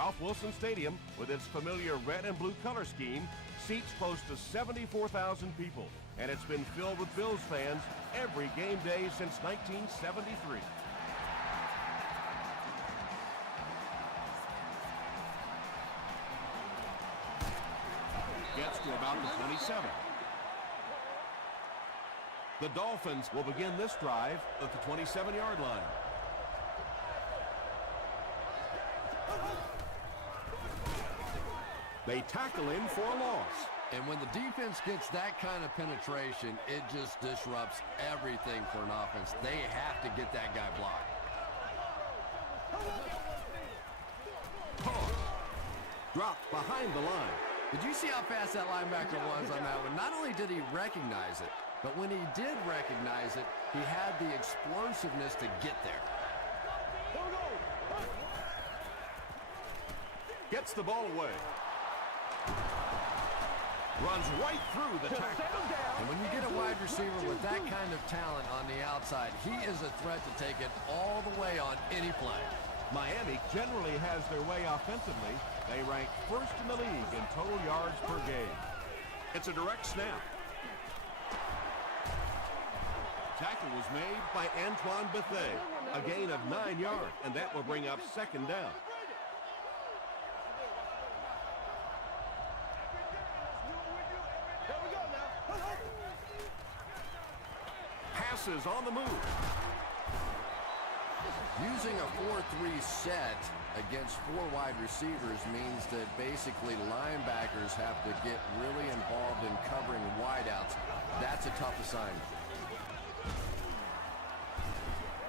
Ralph Wilson Stadium, with its familiar red and blue color scheme, seats close to 74,000 people, and it's been filled with Bills fans every game day since 1973. Gets to about the 27. The Dolphins will begin this drive at the 27-yard line. They tackle him for a loss. And when the defense gets that kind of penetration, it just disrupts everything for an offense. They have to get that guy blocked. Dropped behind the line. Did you see how fast that linebacker was on that one? Not only did he recognize it, but when he did recognize it, he had the explosiveness to get there. Gets the ball away. Runs right through the tackle. And when you get a wide receiver with that kind of talent on the outside, he is a threat to take it all the way on any play. Miami generally has their way offensively. They rank first in the league in total yards per game. It's a direct snap. Tackle was made by Antoine Bethea, a gain of 9 yards, and that will bring up second down. Passes on the move. Using a 4-3 set against 4 wide receivers means that basically linebackers have to get really involved in covering wideouts. That's a tough assignment.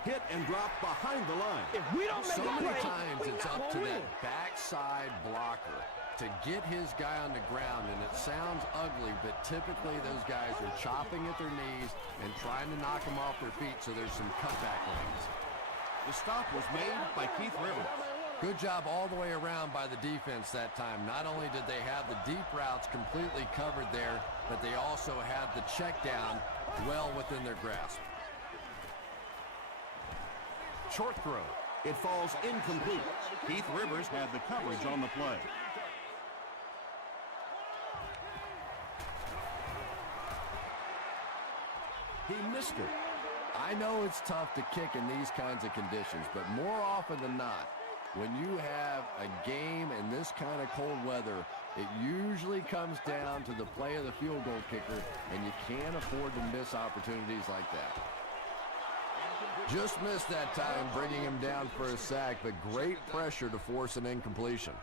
Hit and drop behind the line. If we don't make So a many play, times we it's not up to gonna that win. backside blocker to get his guy on the ground, and it sounds ugly, but typically those guys are chopping at their knees and trying to knock them off their feet, so there's some cutback lanes. The stop was made by Keith Rivers. Good job all the way around by the defense that time. Not only did they have the deep routes completely covered there, but they also had the check down well within their grasp. Short throw. It falls incomplete. Keith Rivers had the coverage on the play. He missed it. I know it's tough to kick in these kinds of conditions, but more often than not, when you have a game in this kind of cold weather, it usually comes down to the play of the field goal kicker, and you can't afford to miss opportunities like that. Just missed that time, bringing him down for a sack, but great pressure to force an incompletion.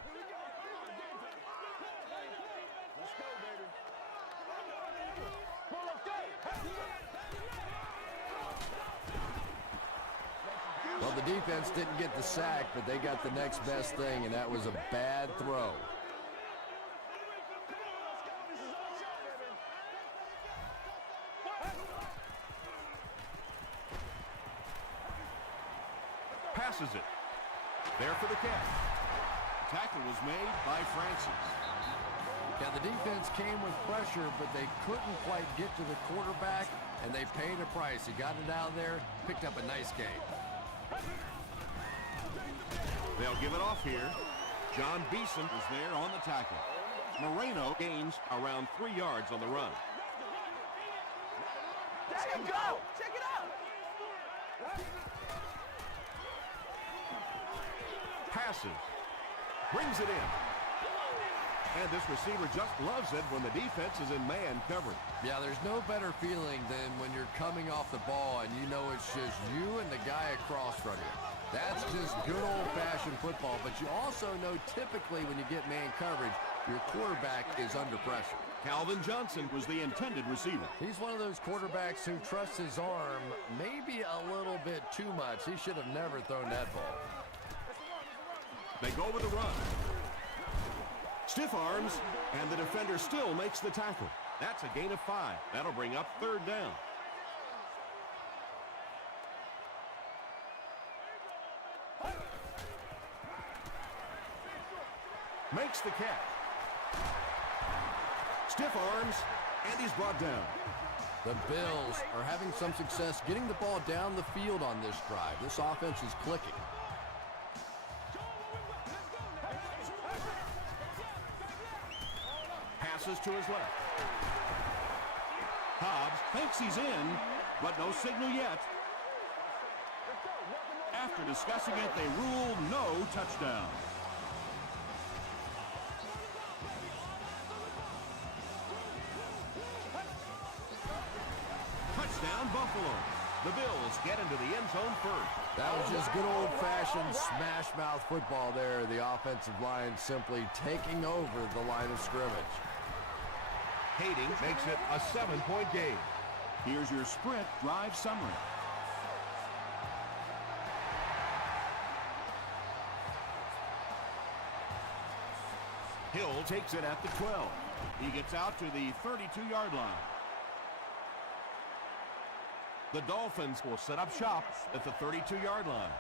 Well, the defense didn't get the sack, but they got the next best thing, and that was a bad throw. Passes it. There for the catch. Tackle was made by Francis. Yeah, the defense came with pressure, but they couldn't quite get to the quarterback, and they paid a price. He got it out there, picked up a nice gain. They'll give it off here. John Beeson is there on the tackle. Moreno gains around 3 yards on the run. There you go. Check it out. Passes. Brings it in. And this receiver just loves it when the defense is in man coverage. Yeah, there's no better feeling than when you're coming off the ball and you know it's just you and the guy across from you. That's just good old-fashioned football, but you also know typically when you get man coverage, your quarterback is under pressure. Calvin Johnson was the intended receiver. He's one of those quarterbacks who trusts his arm maybe a little bit too much. He should have never thrown that ball. They go with the run. Stiff arms, and the defender still makes the tackle. That's a gain of 5. That'll bring up third down. Makes the catch. Stiff arms, and he's brought down. The Bills are having some success getting the ball down the field on this drive. This offense is clicking. passes to his left. Hobbs thinks he's in, but no signal yet. After discussing it, they rule no touchdown. Touchdown, Buffalo. The Bills get into the end zone first. That was just good old-fashioned smash-mouth football there. The offensive line simply taking over the line of scrimmage. Hayden makes it a 7-point game. Here's your sprint drive summary. Hill takes it at the 12. He gets out to the 32-yard line. The Dolphins will set up shop at the 32-yard line.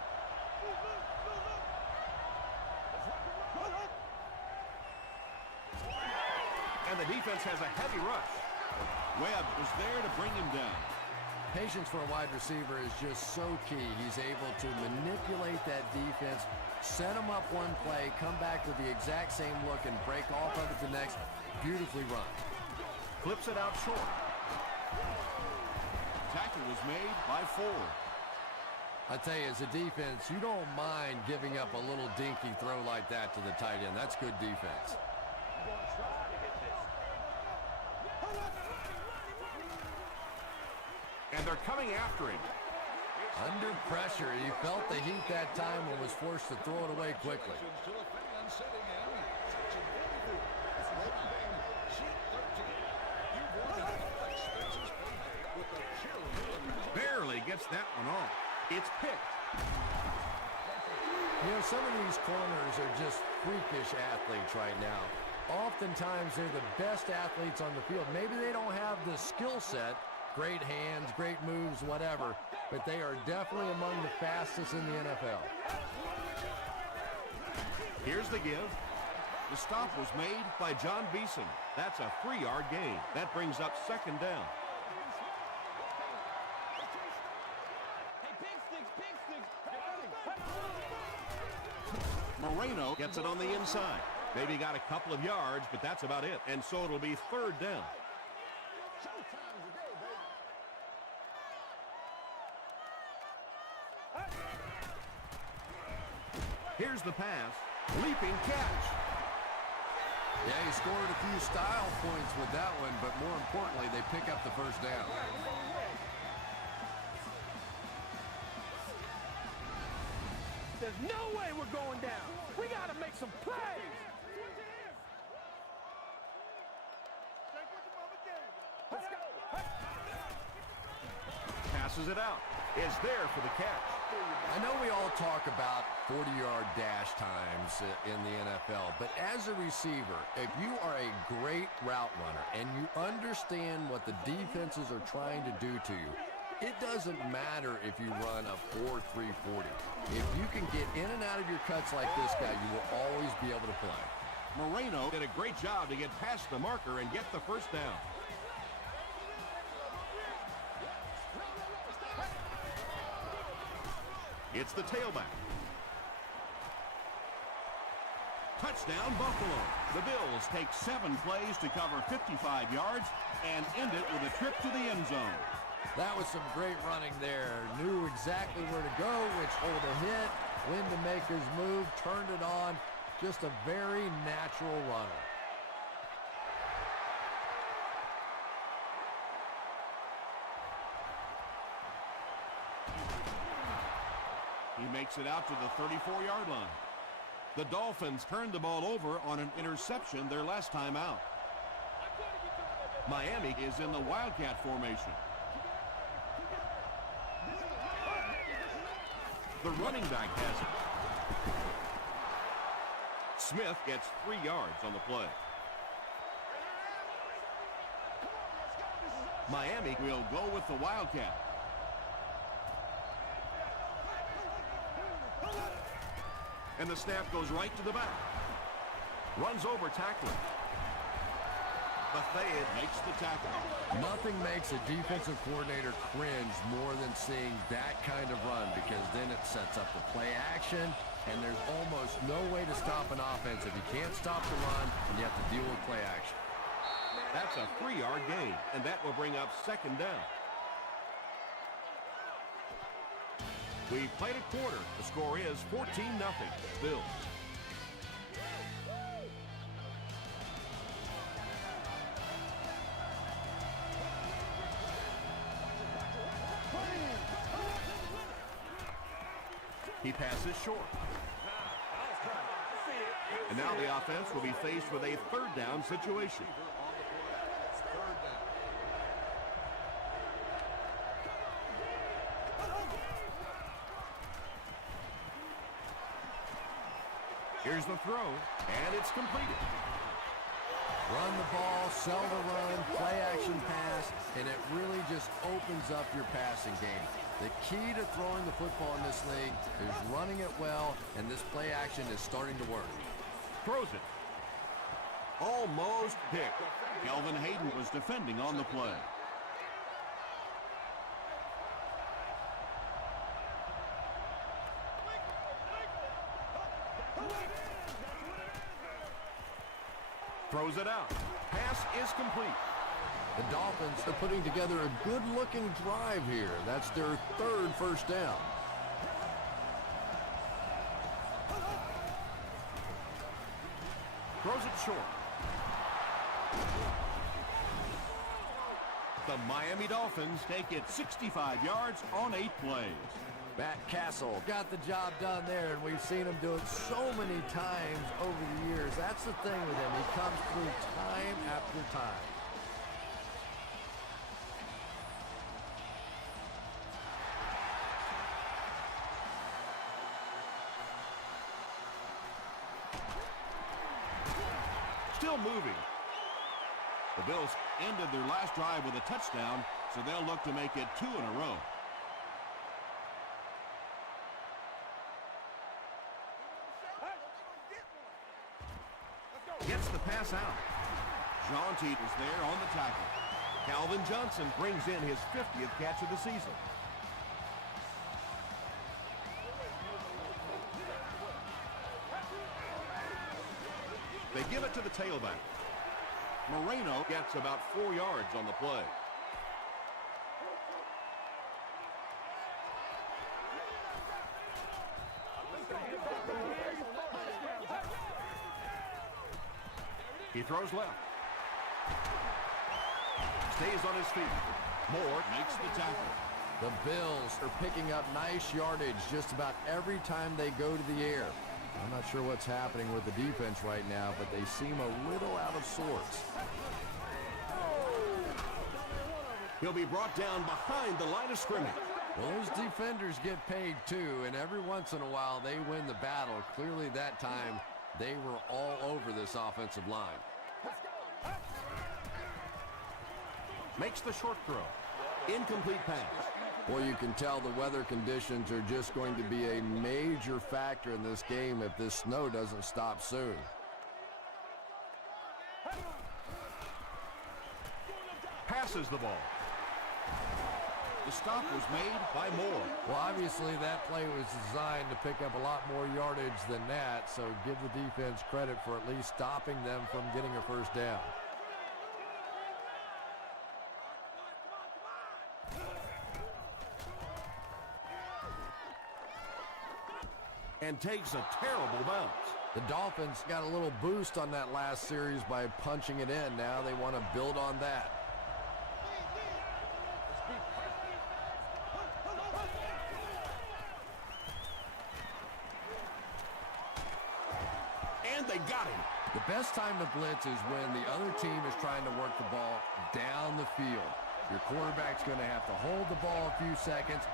And the defense has a heavy rush. Webb was there to bring him down. Patience for a wide receiver is just so key. He's able to manipulate that defense, set him up one play, come back with the exact same look, and break off of it the next. Beautifully run. Flips it out short. Tackle was made by Ford. I tell you, as a defense, you don't mind giving up a little dinky throw like that to the tight end. That's good defense. And they're coming after him. Under pressure, he felt the heat that time and was forced to throw it away quickly. Barely gets that one off. It's picked. You know, some of these corners are just freakish athletes right now. Oftentimes, they're the best athletes on the field. Maybe they don't have the skill set, great hands, great moves, whatever, but they are definitely among the fastest in the NFL. Here's the give. The stop was made by John Beeson. That's a 3-yard gain. That brings up second down. Moreno gets it on the inside. Maybe got a couple of yards, but that's about it. And so it'll be third down. Here's the pass. Leaping catch. Yeah, he scored a few style points with that one, but more importantly, they pick up the first down. There's no way we're going down. We got to make some plays. Let's go. Passes it out. Is there for the catch. I know we all talk about 40-yard dash times in the NFL, but as a receiver, if you are a great route runner and you understand what the defenses are trying to do to you, it doesn't matter if you run a 4.3 40. If you can get in and out of your cuts like this guy, you will always be able to play. Moreno did a great job to get past the marker and get the first down. It's the tailback. Touchdown, Buffalo. The Bills take 7 plays to cover 55 yards and end it with a trip to the end zone. That was some great running there. Knew exactly where to go, which hole to hit, when to make his move, turned it on. Just a very natural runner. He makes it out to the 34-yard line. The Dolphins turned the ball over on an interception their last time out. Miami is in the Wildcat formation. The running back has it. Smith gets 3 yards on the play. Miami will go with the Wildcat. And the snap goes right to the back. Runs over tackler. Buffet makes the tackle. Nothing makes a defensive coordinator cringe more than seeing that kind of run, because then it sets up the play action, and there's almost no way to stop an offense if you can't stop the run and you have to deal with play action. That's a 3-yard gain, and that will bring up second down. We played a quarter. The score is 14-0, Bills. He passes short. And now the offense will be faced with a third down situation. Here's the throw, and it's completed. Run the ball, sell the run, play action pass, and it really just opens up your passing game. The key to throwing the football in this league is running it well, and this play action is starting to work. Throws it. Almost picked. Kelvin Hayden was defending on the play. Throws it out. Pass is complete. The Dolphins are putting together a good-looking drive here. That's their third first down. Throws it short. The Miami Dolphins take it 65 yards on 8 plays. Matt Castle got the job done there, and we've seen him do it so many times over the years. That's the thing with him. He comes through time after time. Still moving. The Bills ended their last drive with a touchdown, so they'll look to make it 2 in a row. Gets the pass out. Jaunty is there on the tackle. Calvin Johnson brings in his 50th catch of the season. They give it to the tailback. Moreno gets about 4 yards on the play. He throws left. Stays on his feet. Moore makes the tackle. The Bills are picking up nice yardage just about every time they go to the air. I'm not sure what's happening with the defense right now, but they seem a little out of sorts. He'll be brought down behind the line of scrimmage. Well, those defenders get paid too, and every once in a while they win the battle. Clearly that time they were all over this offensive line. Makes the short throw. Incomplete pass. Well, you can tell the weather conditions are just going to be a major factor in this game if this snow doesn't stop soon. Passes the ball. The stop was made by Moore. Well, obviously that play was designed to pick up a lot more yardage than that, so give the defense credit for at least stopping them from getting a first down. And takes a terrible bounce. The Dolphins got a little boost on that last series by punching it in. Now they want to build on that. And they got him. The best time to blitz is when the other team is trying to work the ball down the field. Your quarterback's going to have to hold the ball a few seconds.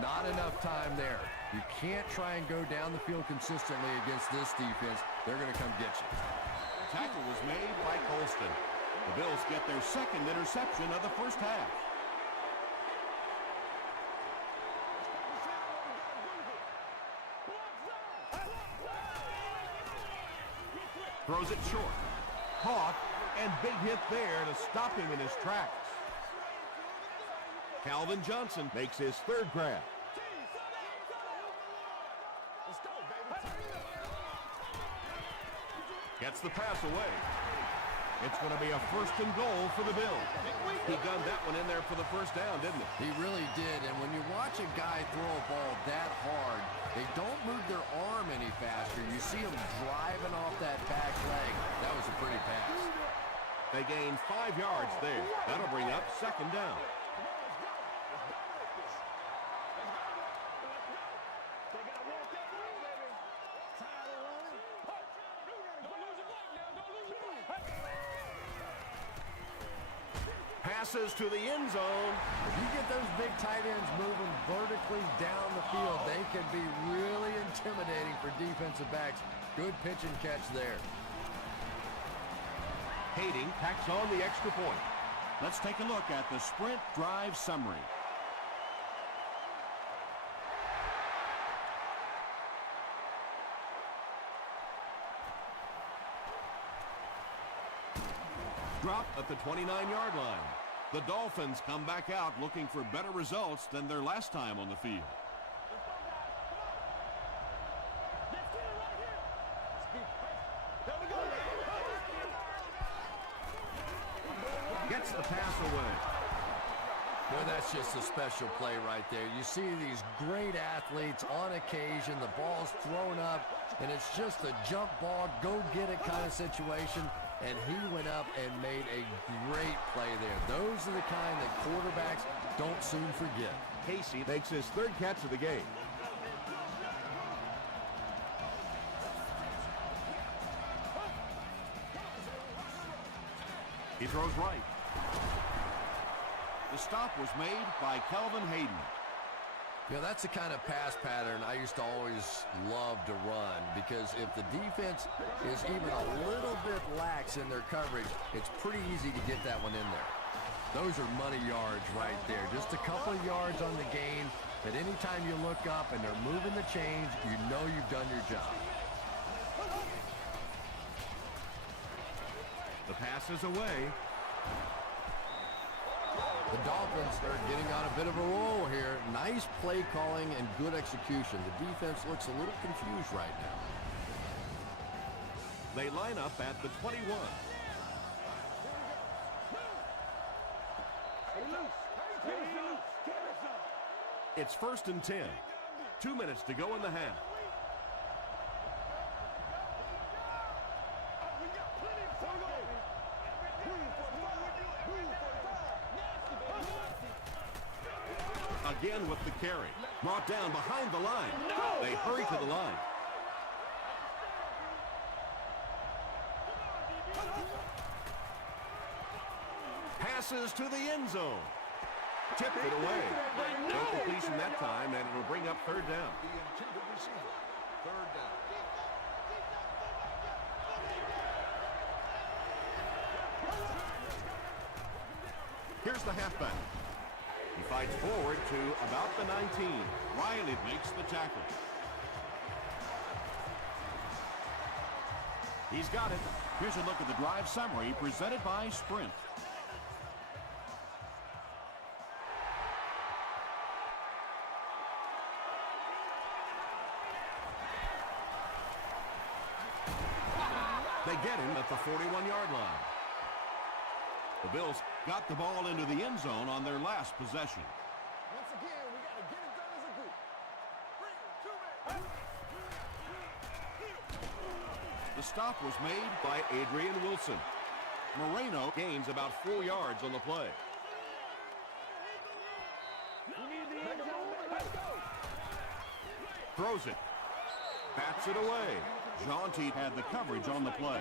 Not enough time there. You can't try and go down the field consistently against this defense. They're going to come get you. The tackle was made by Colston. The Bills get their second interception of the first half. Throws it short. Caught, and big hit there to stop him in his tracks. Calvin Johnson makes his third grab. Gets the pass away. It's going to be a 1st and goal for the Bills. He gunned that one in there for the first down, didn't he? He really did, and when you watch a guy throw a ball that hard, they don't move their arm any faster. You see them driving off that back leg. That was a pretty pass. They gained 5 yards there. That'll bring up 2nd down. Passes to the end zone. If you get those big tight ends moving vertically down the field, they can be really intimidating for defensive backs. Good pitch and catch there. Hayden tacks on the extra point. Let's take a look at the sprint drive summary. Drop at the 29-yard line. The Dolphins come back out looking for better results than their last time on the field. Gets the pass away. Boy, that's just a special play right there. You see these great athletes on occasion, the ball's thrown up, and it's just a jump ball, go get it kind of situation. And he went up and made a great play there. Those are the kind that quarterbacks don't soon forget. Casey makes his 3rd catch of the game. He throws right. The stop was made by Kelvin Hayden. You know, that's the kind of pass pattern I used to always love to run, because if the defense is even a little bit lax in their coverage, it's pretty easy to get that one in there. Those are money yards right there. Just a couple of yards on the gain, but anytime you look up and they're moving the chains, you know you've done your job. The pass is away. The Dolphins are getting on a bit of a roll here. Nice play calling and good execution. The defense looks a little confused right now. They line up at the 21. It's 1st and 10. 2 minutes to go in the half. Again with the carry. Brought down behind the line. No! They hurry to the line. Passes to the end zone. Tipped it away. No completion that time, and it'll bring up 3rd down. Here's the halfback. He fights forward to about the 19. Riley makes the tackle. He's got it. Here's a look at the drive summary presented by Sprint. They get him at the 41-yard line. The Bills got the ball into the end zone on their last possession. Once again, we got to get it done as a group. The stop was made By Adrian Wilson. Moreno gains about 4 yards on the play. Throws it. Bats it away. Jaunty had the coverage on the play.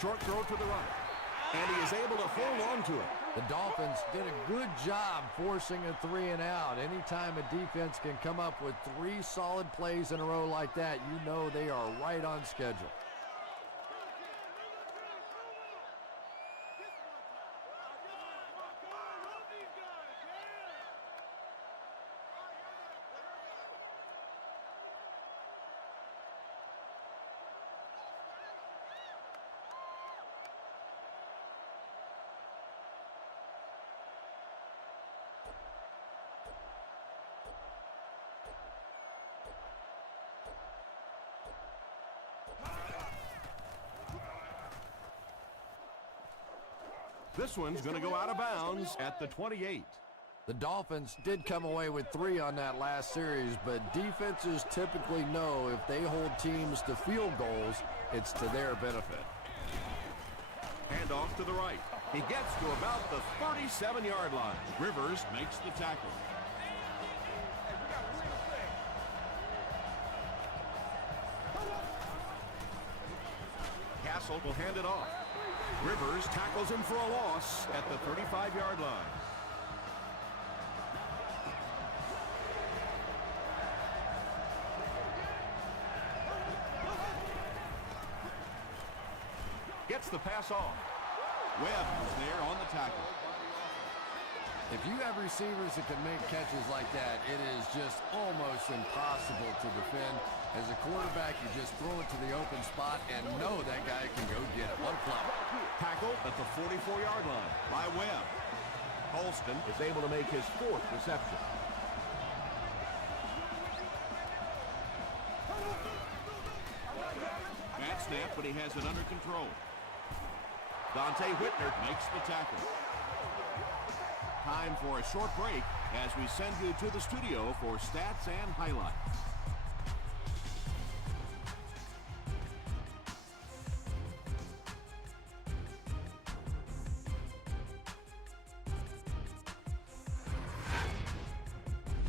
Short throw to the right. And he is able to hold on to it. The Dolphins did a good job forcing a 3-and-out. Anytime a defense can come up with 3 solid plays in a row like that, you know they are right on schedule. This one's going to go out of bounds at the 28. The Dolphins did come away with 3 on that last series, but defenses typically know if they hold teams to field goals, it's to their benefit. Hand off to the right. He gets to about the 37-yard line. Rivers makes the tackle. Castle will hand it off. Rivers tackles him for a loss at the 35-yard line. Gets the pass off. Webb was there on the tackle. If you have receivers that can make catches like that, it is just almost impossible to defend. As a quarterback, you just throw it to the open spot and know that guy can go get it. One play. Tackle at the 44-yard line By Webb. Holston is able to make his 4th reception. Bad snap, but he has it under control. Dante Whitner Makes the tackle. Time for a short break as we send you to the studio for stats and highlights.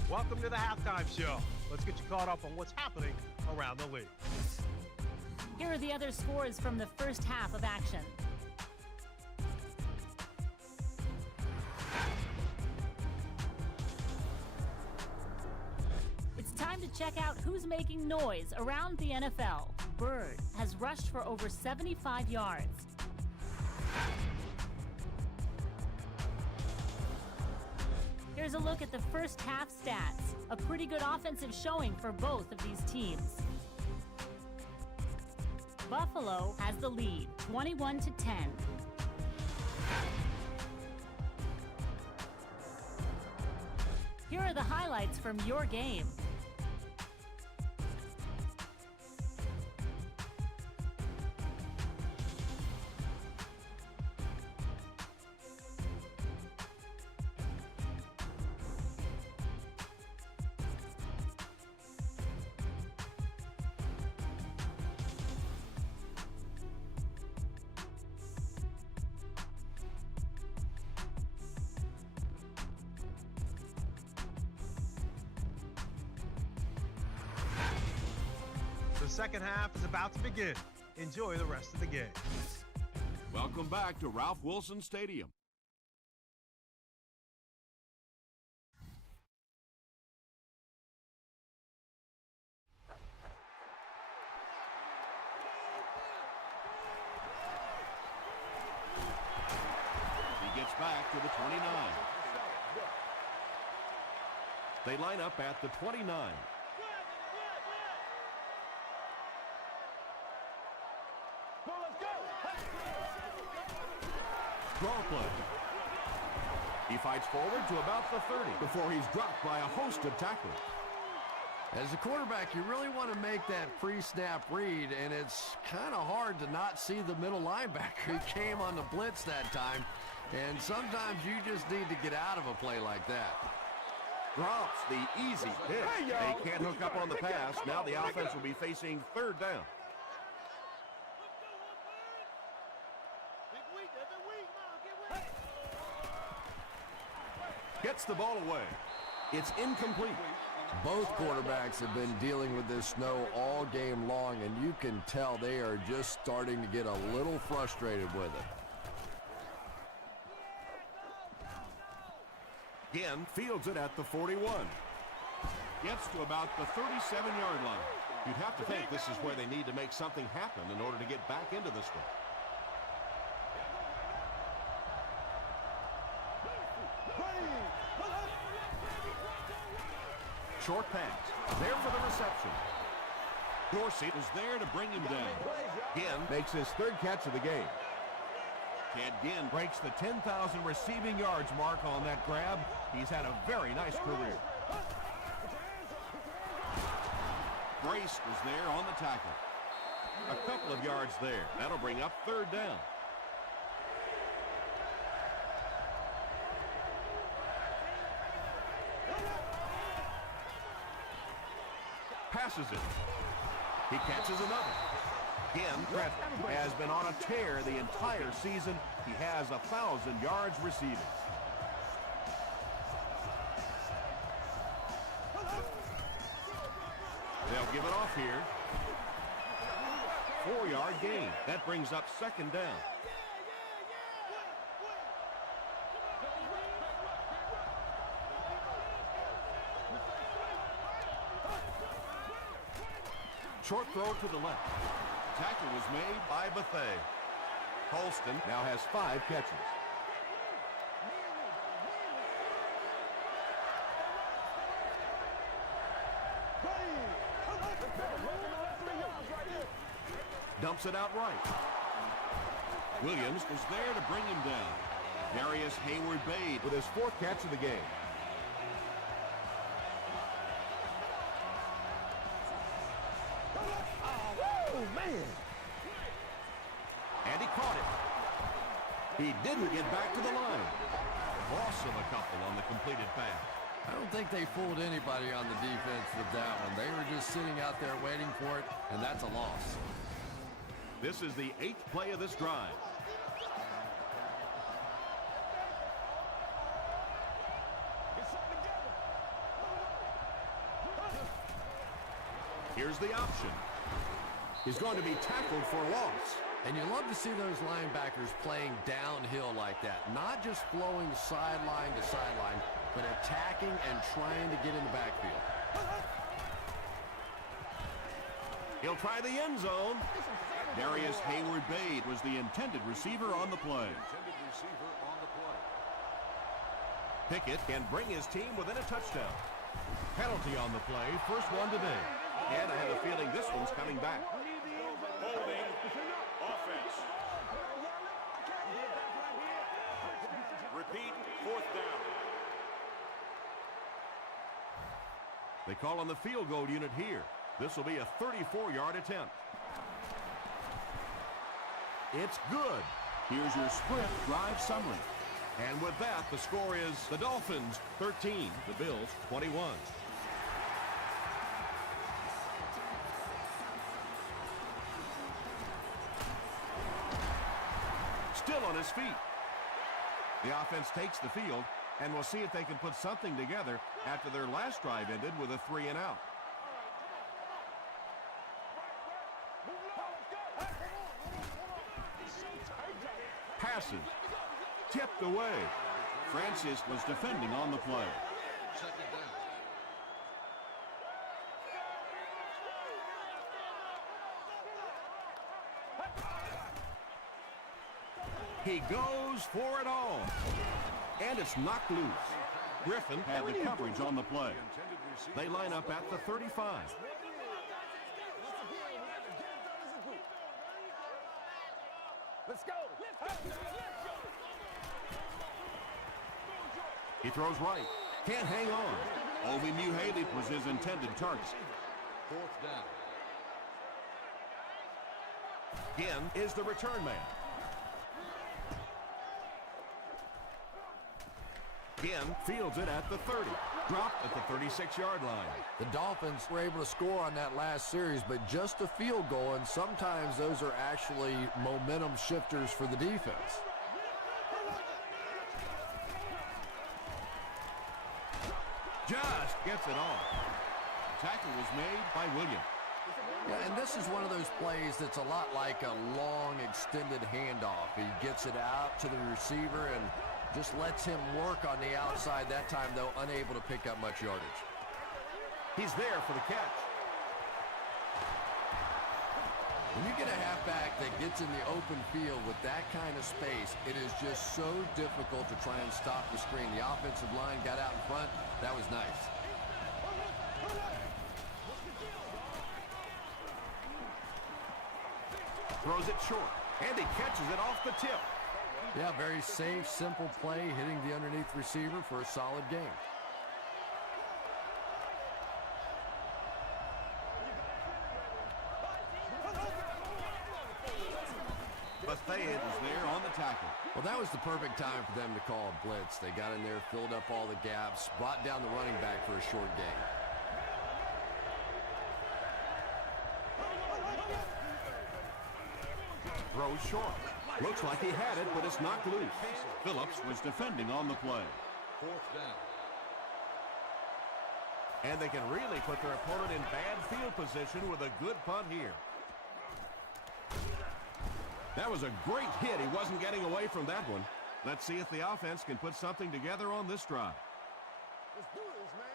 Welcome to the halftime show. Let's get you caught up on what's happening around the league. Here are the other scores from the first half of action. It's time to check out who's making noise around the NFL. Bird has rushed for over 75 yards. Here's a look at the first half stats. A pretty good offensive showing for both of these teams. Buffalo has the lead, 21-10. Here are the highlights from your game. The second half is about to begin. Enjoy the rest of the game. Welcome back to Ralph Wilson Stadium. He gets back to the 29. They line up at the 29. Draw play. He fights forward to about the 30 before he's dropped by a host of tacklers. As a quarterback, you really want to make that pre-snap read, and it's kind of hard to not see the middle linebacker. He came on the blitz that time, and sometimes you just need to get out of a play like that. Drops the easy hit. They can't hook up on the pass. Now the offense will be facing 3rd down. Gets the ball away. It's incomplete. Both quarterbacks have been dealing with this snow all game long, and you can tell they are just starting to get a little frustrated with it. Again, fields it at the 41. Gets to about the 37-yard line. You'd have to think this is where they need to make something happen in order to get back into this one. Short pass. There for the reception. Dorsey was there to bring him down. Ginn makes his 3rd catch of the game. Ted Ginn Breaks the 10,000 receiving yards mark on that grab. He's had a very nice career. Grace was there on the tackle. A couple of yards there. That'll bring up 3rd down. passes it. He catches another. Again, Trent has been on a tear the entire season. He has 1,000 yards receiving. They'll give it off here. 4-yard gain. That brings up second down. Short throw to the left. Tackle was made by Bethea. Holston now has 5 catches. Dumps it out right. Williams was there to bring him down. Darius Hayward-Bade with his 4th catch of the game. Oh, man. And he caught it. He didn't get back to the line. Loss of a couple on the completed pass. I don't think they fooled anybody on the defense with that one. They were just sitting out there waiting for it, and that's a loss. This is the 8th play of this drive. Here's the option. He's going to be tackled for a loss. And you love to see those linebackers playing downhill like that. Not just flowing sideline to sideline, but attacking and trying to get in the backfield. He'll try the end zone. Darius Hayward-Bade was the intended receiver on the play. Pickett can bring his team within a touchdown. Penalty on the play, first one today. And I have a feeling this one's coming back. Holding offense. Repeat, 4th down. They call on the field goal unit here. This will be a 34-yard attempt. It's good. Here's your sprint drive summary. And with that, the score is the Dolphins 13, the Bills 21. Still on his feet. The offense takes the field, and we'll see if they can put something together after their last drive ended with a 3-and-out. Passes. Tipped away. Francis was defending on the play. He goes for it all. And it's knocked loose. Griffin Had the coverage on the play. They line up at the 35. Let's go. He throws right. Can't hang on. Obi Muhaley was his intended target. 4th down. Again is the return man. Again fields it at the 30. Dropped at the 36-yard line. The Dolphins were able to score on that last series, but just a field goal, and sometimes those are actually momentum shifters for the defense. Just gets it off. Tackle was made by Williams. Yeah, and this is one of those plays that's a lot like a long, extended handoff. He gets it out to the receiver and just lets him work on the outside. That time, though, unable to pick up much yardage. He's there for the catch. When you get a halfback that gets in the open field with that kind of space, it is just so difficult to try and stop the screen. The offensive line got out in front. That was nice. Throws it short, and he catches it off the tip. Yeah, very safe, simple play, hitting the underneath receiver for a solid game. Bethea was there on the tackle. Well, that was the perfect time for them to call a blitz. They got in there, filled up all the gaps, brought down the running back for a short gain. throws short. Looks like he had it, but it's knocked loose. Phillips was defending on the play. Fourth down. And they can really put their opponent in bad field position with a good punt here. That was a great hit. He wasn't getting away from that one. Let's see if the offense can put something together on this drive. Let's do this, man.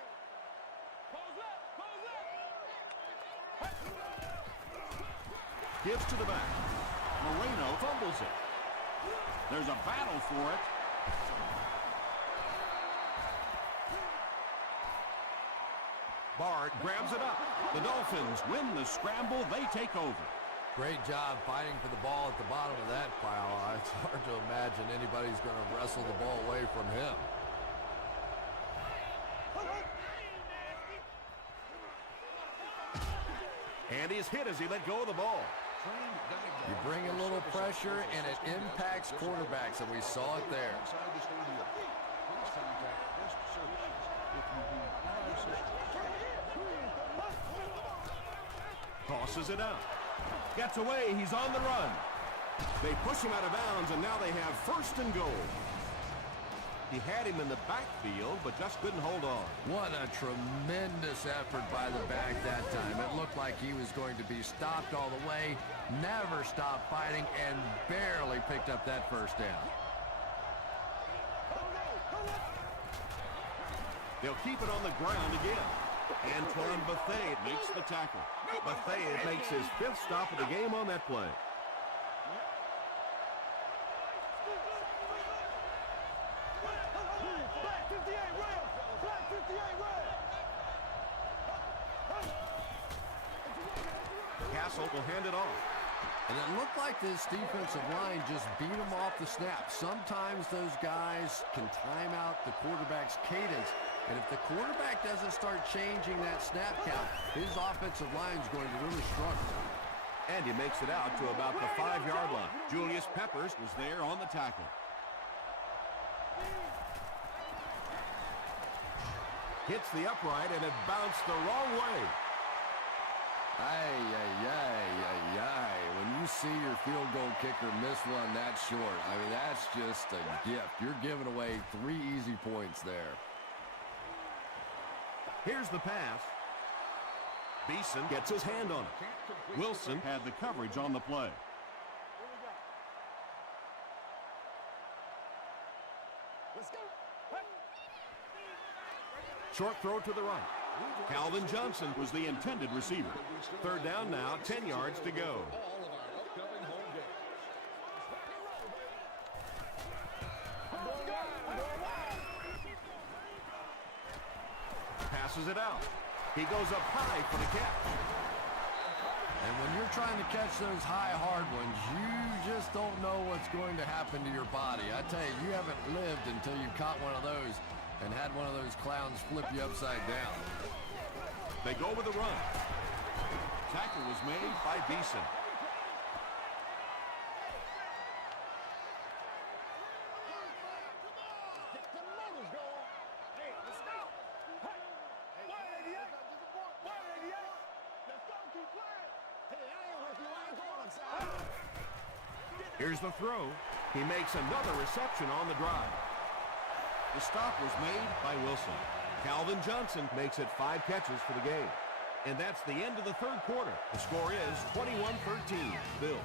Gives to the back. Moreno fumbles it. There's a battle for it. Bard grabs it up. The Dolphins win the scramble. They take over. Great job fighting for the ball at the bottom of that pile. It's hard to imagine anybody's going to wrestle the ball away from him. And he's hit as he let go of the ball. You bring a little pressure, and it impacts quarterbacks, and we saw it there. Tosses it out. Gets away. He's on the run. They push him out of bounds, and now they have first and goal. He had him in the backfield, but just couldn't hold on. What a tremendous effort by the back that time. It looked like he was going to be stopped all the way, never stopped fighting, and barely picked up that first down. They'll keep it on the ground again. Antoine Bethea Makes the tackle. Bethea makes his 5th stop of the game on that play. Castle will hand it off. And it looked like this defensive line just beat him off the snap. Sometimes those guys can time out the quarterback's cadence. And if the quarterback doesn't start changing that snap count, his offensive line is going to really struggle. And he makes it out to about the 5-yard line. Julius Peppers was there on the tackle. Hits the upright, and it bounced the wrong way. When you see your field goal kicker miss one that short, I mean, that's just a gift. You're giving away 3 easy points there. Here's the pass. Beeson gets his hand on it. Wilson had the coverage on the play. Let's go. Short throw to the right. Calvin Johnson Was the intended receiver. 3rd down now, 10 yards to go. Passes it out. He goes up high for the catch. And when you're trying to catch those high, hard ones, you just don't know what's going to happen to your body. I tell you, you haven't lived until you caught one of those and had one of those clowns flip you upside down. They go with a run. Tackle was made by Beeson. Here's the throw. He makes another reception on the drive. The stop was made by Wilson. Calvin Johnson makes it 5 catches for the game. And that's the end of the 3rd quarter. The score is 21-13, Bills.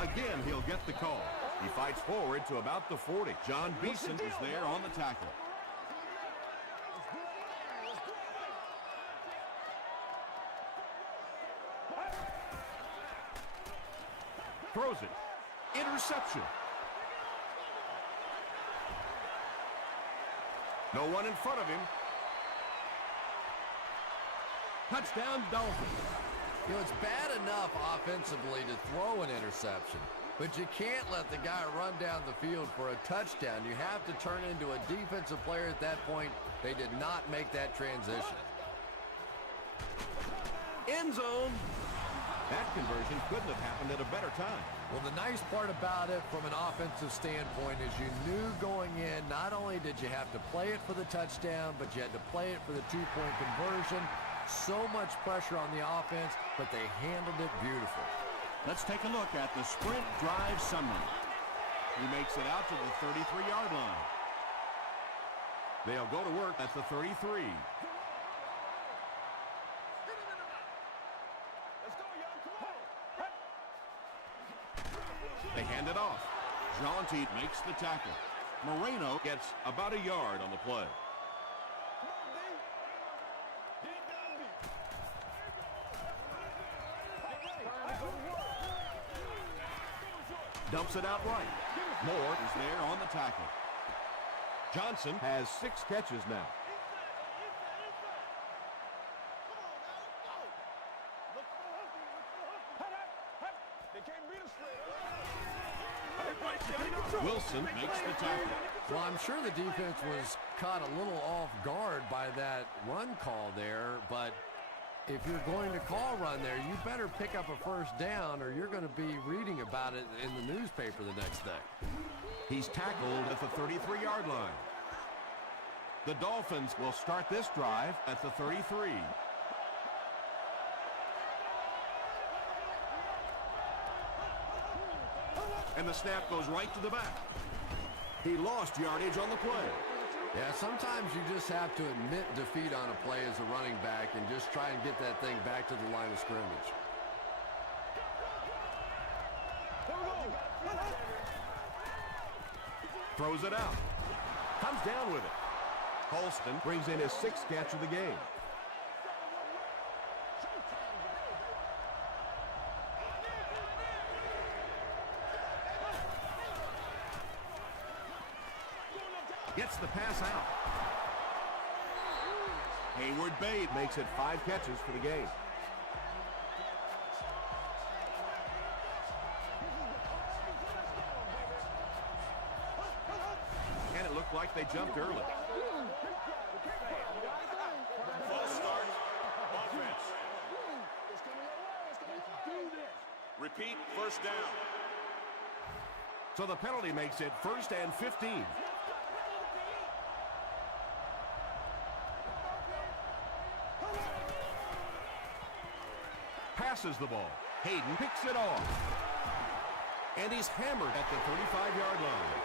Again, he'll get the call. He fights forward to about the 40. John Beeson is there on the tackle. Throws it. Interception. No one in front of him. Touchdown, Dolphins. You know, it's bad enough offensively to throw an interception, but you can't let the guy run down the field for a touchdown. You have to turn into a defensive player at that point. They did not make that transition. End zone. That conversion couldn't have happened at a better time. Well, the nice part about it from an offensive standpoint is you knew going in, not only did you have to play it for the touchdown, but you had to play it for the two-point conversion. So much pressure on the offense, but they handled it beautiful. Let's take a look at the sprint drive summary. He makes it out to the 33-yard line. They'll go to work at the 33. They hand it off. Jaunty makes the tackle. Moreno Gets about a yard on the play. Dumps it out right. Moore is there on the tackle. Johnson has 6 catches now. Wilson makes the tackle. Well, I'm sure the defense was caught a little off guard by that run call there, but if you're going to call run there, you better pick up a first down or you're going to be reading about it in the newspaper the next day. He's tackled at the 33-yard line. The Dolphins will start this drive at the 33. And the snap goes right to the back. He lost yardage on the play. Yeah, sometimes you just have to admit defeat on a play as a running back and just try and get that thing back to the line of scrimmage. Throws it out. Comes down with it. Holston brings in his 6th catch of the game. Gets the pass out. Hayward Bay Makes it 5 catches for the game. And it looked like they jumped early. False start. Offense. Repeat, first down. So the penalty makes it 1st and 15. Passes the ball. Hayden picks it off. And he's hammered at the 35-yard line.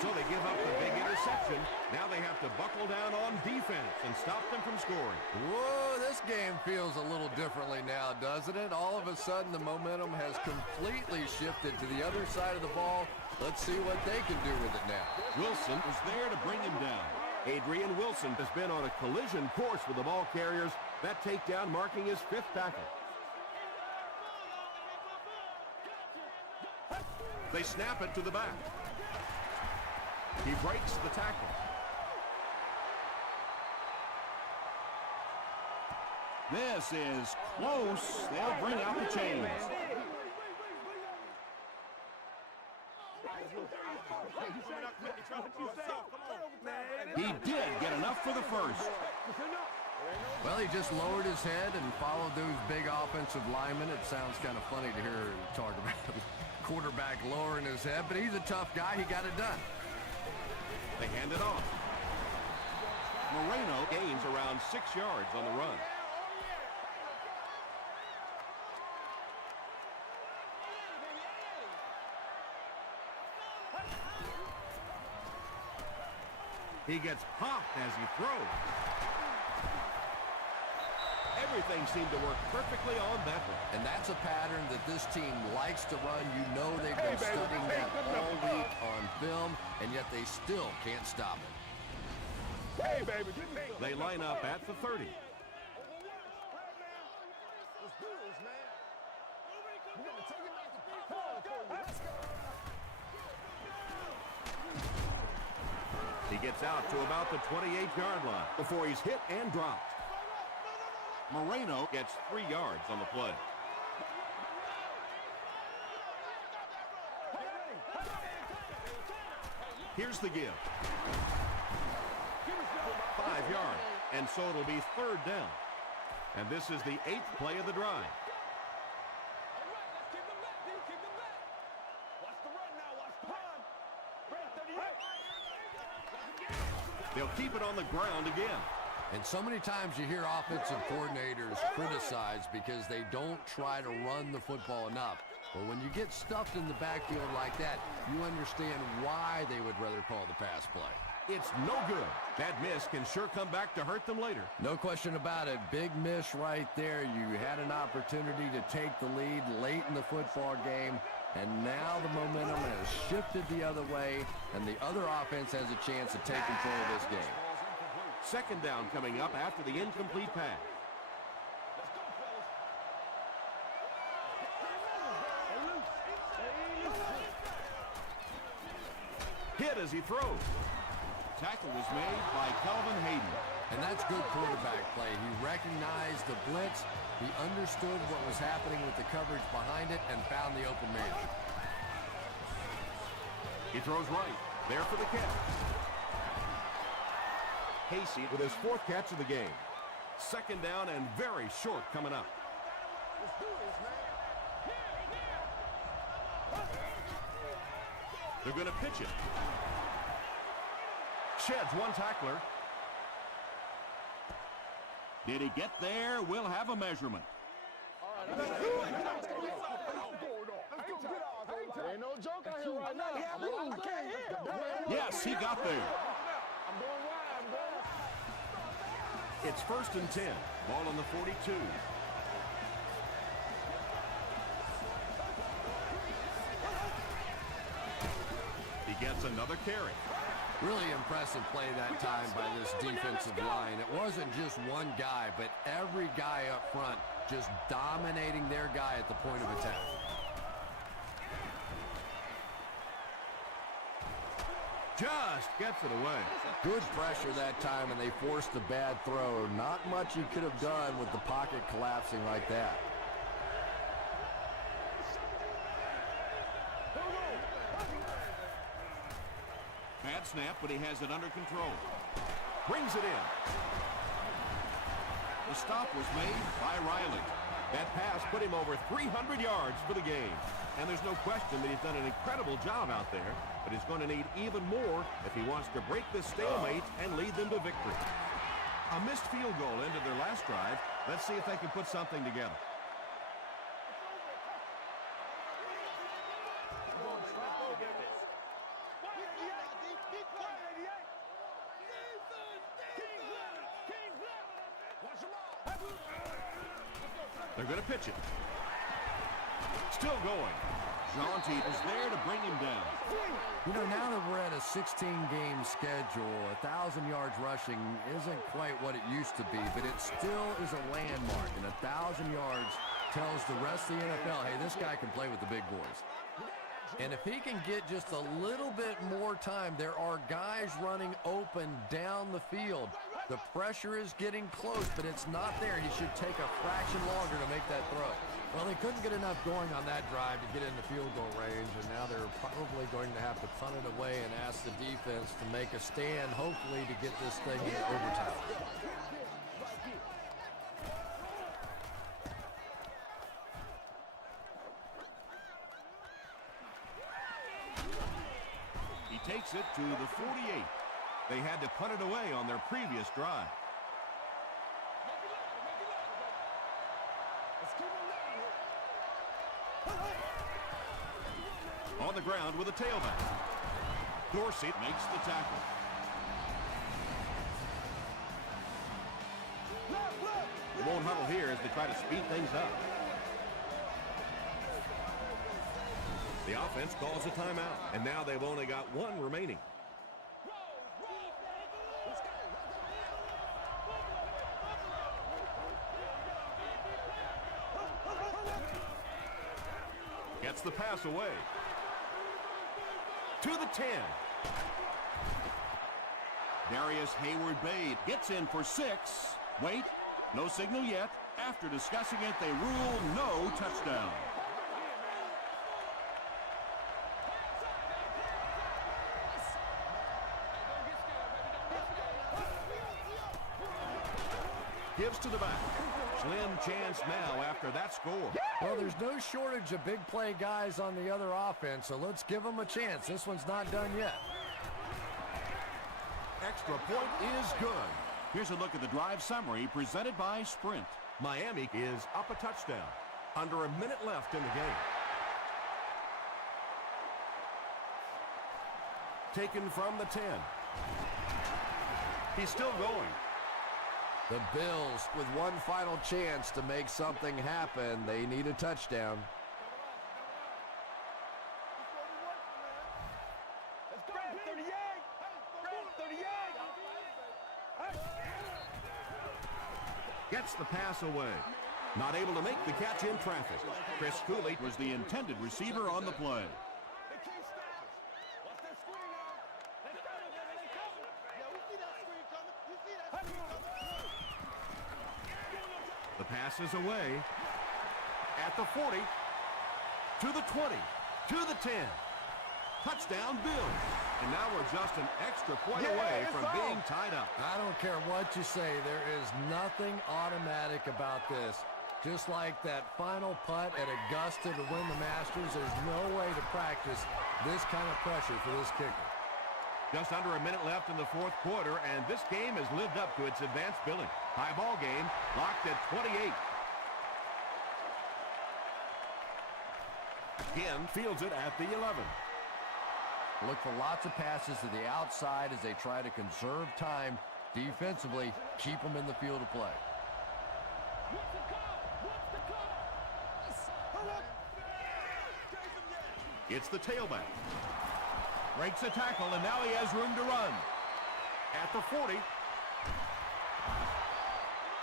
So they give up the big interception. Now they have to buckle down on defense and stop them from scoring. Whoa, this game feels a little differently now, doesn't it? All of a sudden, the momentum has completely shifted to the other side of the ball. Let's see what they can do with it now. Wilson is there to bring him down. Adrian Wilson has been on a collision course with the ball carriers. That takedown marking his 5th tackle. They snap it to the back. He breaks the tackle. This is close. They'll bring out the chains. He did get enough for the first. Well, he just lowered his head and followed those big offensive linemen. It sounds kind of funny to hear him talk about the quarterback lowering his head, but he's a tough guy. He got it done. They hand it off. Moreno gains around 6 yards on the run. He gets popped as he throws. Everything seemed to work perfectly on that one. And that's a pattern that this team likes to run. You know they've been studying that all week on film, and yet they still can't stop it. Hey, baby, They line up at the 30. He gets out to about the 28-yard line before he's hit and dropped. Moreno gets 3 yards on the play. Here's the give. 5 yards, and so it'll be 3rd down. And this is the 8th play of the drive. keep it on the ground again. And so many times you hear offensive coordinators criticized because they don't try to run the football enough. But when you get stuffed in the backfield like that, you understand why they would rather call the pass play. It's no good. That miss can sure come back to hurt them later. No question about it. Big miss right there. You had an opportunity to take the lead late in the football game, and now the momentum has shifted the other way, and the other offense has a chance to take control of this game. Second down coming up after the incomplete pass. Hit as he throws. Tackle was made by Calvin Hayden. And that's good quarterback play. He recognized the blitz. He understood what was happening with the coverage behind it and found the open man. He throws right. There for the catch. Casey with his 4th catch of the game. Second down and very short coming up. They're going to pitch it. Sheds one tackler. Did he get there? We'll have a measurement. Ain't no joke out here right now. Yes, he got there. I'm going wide. It's 1st and 10. Ball on the 42. He gets another carry. Really impressive play that time by this defensive line. It wasn't just one guy, but every guy up front just dominating their guy at the point of attack. Just gets it away. Good pressure that time, and they forced a bad throw. Not much he could have done with the pocket collapsing like that. Bad snap, but he has it under control. Brings it in. The stop was made by Riley. That pass put him over 300 yards for the game. And there's no question that he's done an incredible job out there, but he's going to need even more if he wants to break this stalemate and lead them to victory. A missed field goal ended their last drive. Let's see if they can put something together. They're going to pitch it. Still going. Jaunty is there to bring him down. You know, now that we're at a 16-game schedule, 1,000 yards rushing isn't quite what it used to be, but it still is a landmark, and 1,000 yards tells the rest of the NFL, hey, this guy can play with the big boys. And if he can get just a little bit more time, there are guys running open down the field. The pressure is getting close, but it's not there. He should take a fraction longer to make that throw. Well, they couldn't get enough going on that drive to get into field goal range, and now they're probably going to have to punt it away and ask the defense to make a stand, hopefully, to get this thing into overtime. He takes it to the 48. They had to punt it away on their previous drive. On the ground with a tailback. Dorsey makes the tackle. They won't huddle here as they try to speed things up. The offense calls a timeout, and now they've only got one remaining. Gets the pass away. To the 10. Darius Hayward-Bade gets in for 6. Wait, no signal yet. After discussing it, they rule no touchdown. Gives to the back. Slim chance now after that score. Well, there's no shortage of big play guys on the other offense, so let's give them a chance. This one's not done yet. extra point is good. Here's a look at the drive summary presented by Sprint. Miami is up a touchdown. Under a minute left in the game. Taken from the 10. He's still going. The Bills with one final chance to make something happen. They need a touchdown. Gets the pass away. Not able to make the catch in traffic. Chris Cooley was the intended receiver on the play. The pass is away. At the 40. To the 20. To the 10. Touchdown, Bills. And now we're just an extra point away from being tied up. I don't care what you say. There is nothing automatic about this. Just like that final putt at Augusta to win the Masters, there's no way to practice this kind of pressure for this kicker. Just under a minute left in the fourth quarter, and this game has lived up to its advanced billing. High ball game, locked at 28. Again, fields it at the 11. Look for lots of passes to the outside as they try to conserve time defensively, keep them in the field of play. It's the tailback. Breaks a tackle, and now he has room to run. At the 40.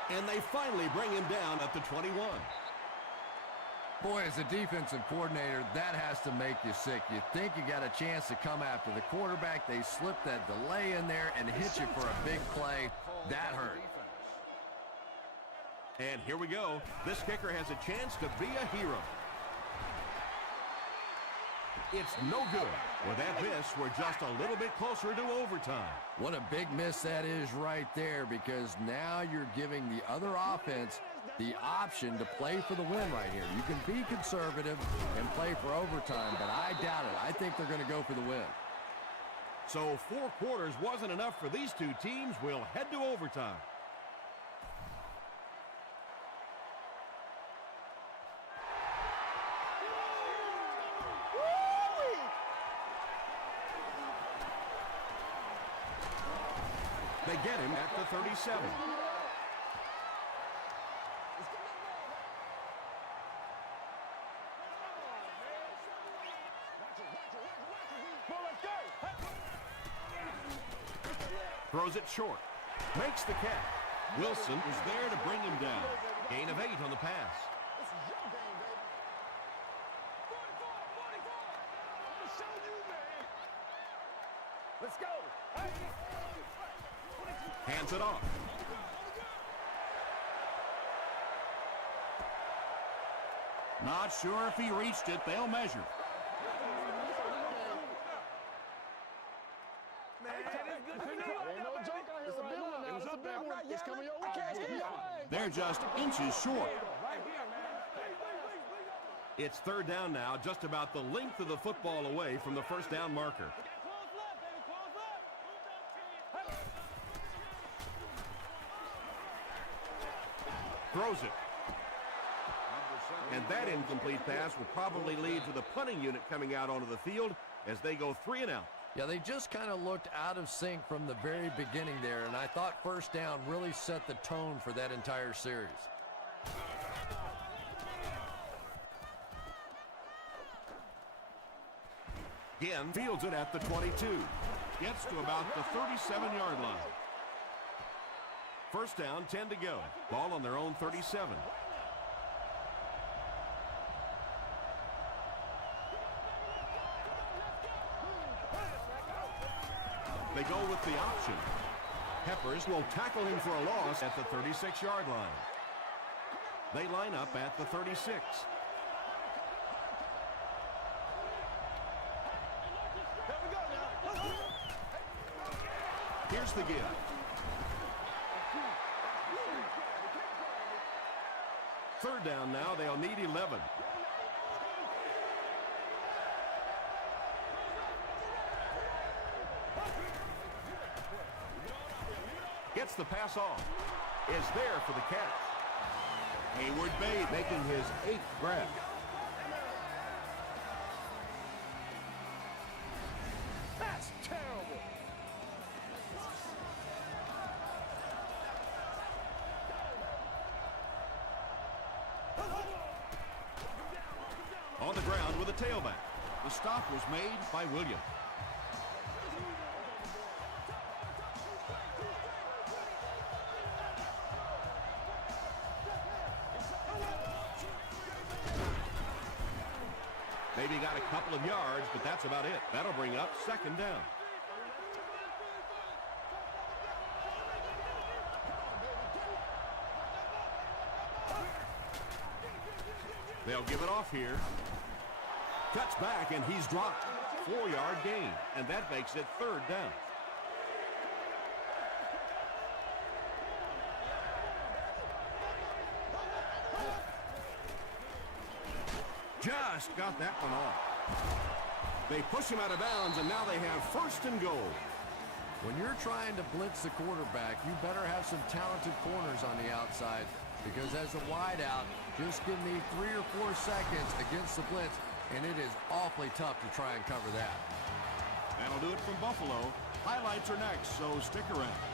And they finally bring him down at the 21. Boy, as a defensive coordinator, that has to make you sick. You think you got a chance to come after the quarterback. They slip that delay in there and hit you for a big play. That hurt. And here we go. This kicker has a chance to be a hero. It's no good. With that miss, we're just a little bit closer to overtime. What a big miss that is right there, because now you're giving the other offense the option to play for the win right here. You can be conservative and play for overtime, but I doubt it. I think they're going to go for the win. So 4 quarters wasn't enough for these two teams. We'll head to overtime. They get him at the 37. Throws it short. Makes the catch. Wilson was there to bring him down. Gain of 8 on the pass. Let's go. Hands it off. Not sure if he reached it. They'll measure. They're just inches short. It's third down now, just about the length of the football away from the first down marker. Throws it. And that incomplete pass will probably lead to the punting unit coming out onto the field as they go 3 and out. Yeah, they just kind of looked out of sync from the very beginning there, and I thought first down really set the tone for that entire series. Again, fields it at the 22. Gets to about the 37-yard line. First down, 10 to go. Ball on their own 37. They go with the option. Peppers will tackle him for a loss at the 36-yard line. They line up at the 36. Here's the give. Third down now. They'll need 11. gets the pass off. Is there for the catch. Hayward Bay Making his 8th grab. That's terrible. on the ground with a tailback. The stop was made by Williams. Maybe got a couple of yards, but that's about it. That'll bring up 2nd down. They'll give it off here. Cuts back, and he's dropped. 4-yard gain, and that makes it 3rd down. Just got that one off. They push him out of bounds, and now they have 1st and goal. When you're trying to blitz the quarterback, you better have some talented corners on the outside, because as a wideout, just give me 3 or 4 seconds against the blitz, and it is awfully tough to try and cover that. That'll do it from Buffalo. Highlights are next, so stick around.